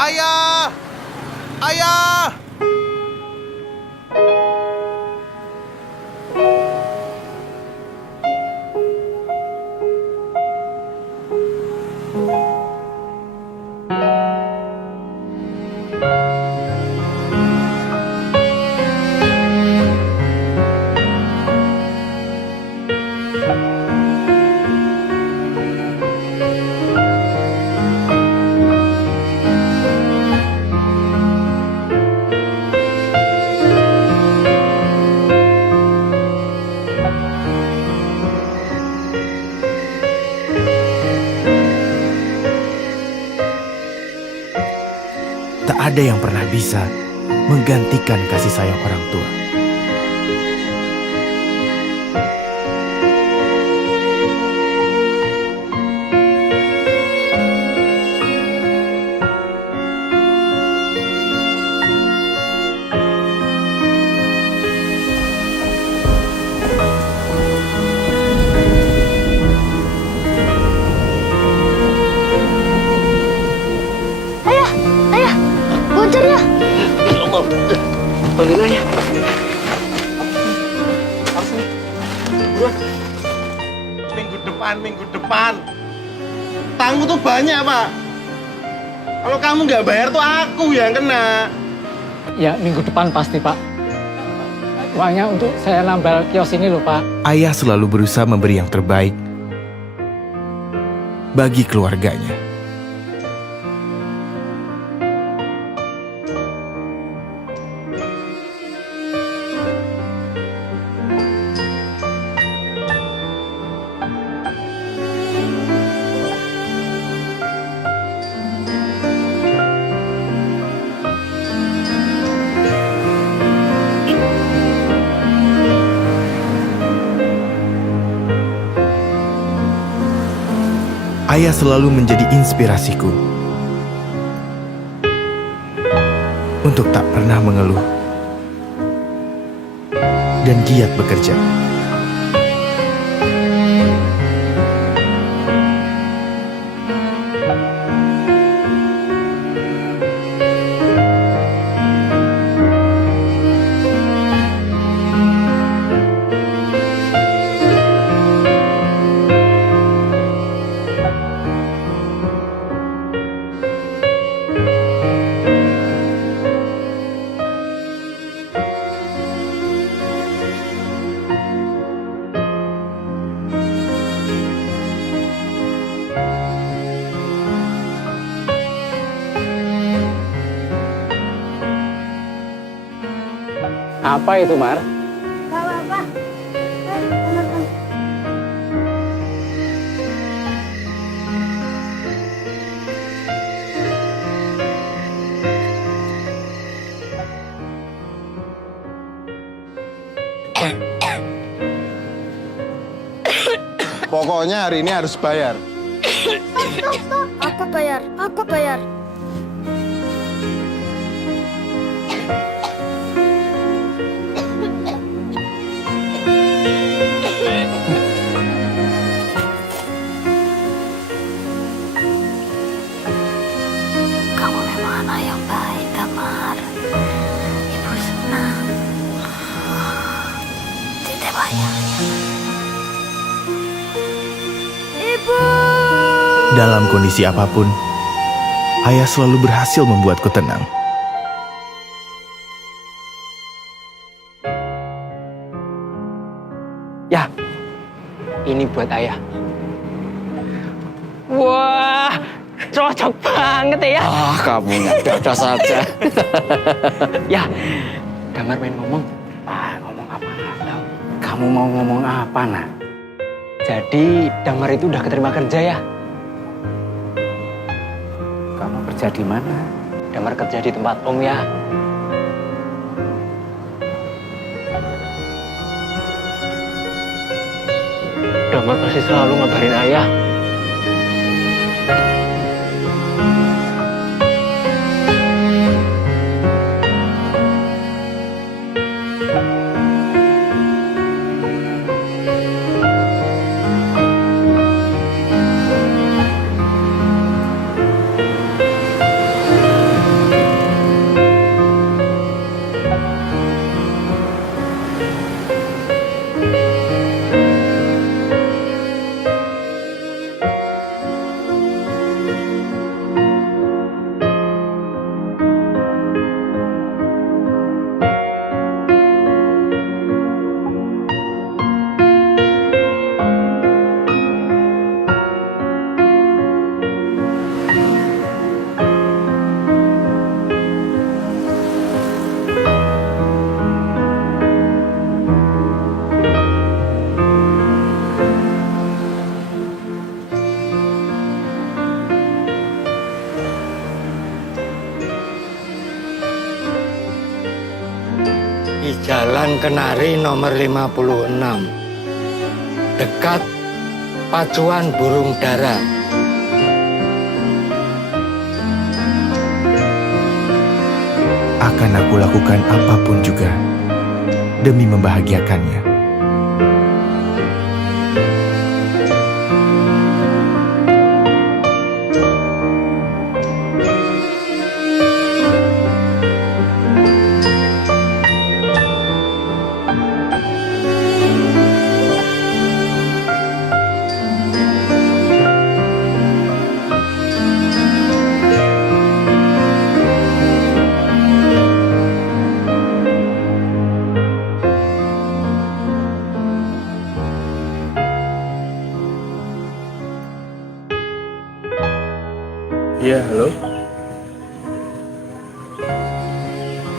Ayah! Ayah! Tak ada yang pernah bisa menggantikan kasih sayang orang tua. Ayah, bocor ya. Panggil aja. Harus nih. Buruan. Minggu depan. Tangmu tuh banyak, Pak. Kalau kamu nggak bayar tuh aku yang kena. Ya, minggu depan pasti, Pak. Uangnya untuk saya nambal kios ini loh, Pak. Ayah selalu berusaha memberi yang terbaik bagi keluarganya. Ayah selalu menjadi inspirasiku untuk tak pernah mengeluh dan giat bekerja. Apa itu, Mar? Gak apa-apa. Teman-teman. Pokoknya hari ini harus bayar. Stop. Aku bayar. Kamu memang anak yang baik, Damar. Ibu senang. Tidak bayangnya. Ibu. Dalam kondisi apapun, ayah selalu berhasil membuatku tenang. Ya, ini buat ayah. Wah, cocok banget ya. Kamu ada saja. Ya, Damar main ngomong. Ngomong apa? Kamu mau ngomong apa, nak? Jadi, Damar itu udah keterima kerja ya? Kamu kerja di mana? Damar kerja di tempat Om ya. Damar pasti selalu ngabarin ayah. di Jalan Kenari nomor 56, dekat pacuan burung dara. Akan aku lakukan apapun juga demi membahagiakannya. Iya, halo?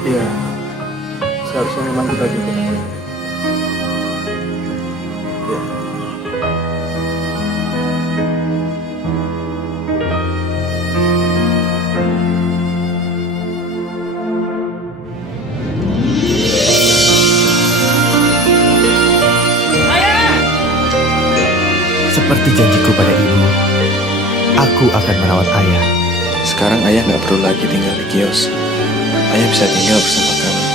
Iya, seharusnya memang kita juga. Iya. Seperti janjiku pada ibu, aku akan merawat ayah. Sekarang ayah nggak perlu lagi tinggal di kios. Ayah bisa tinggal bersama kami.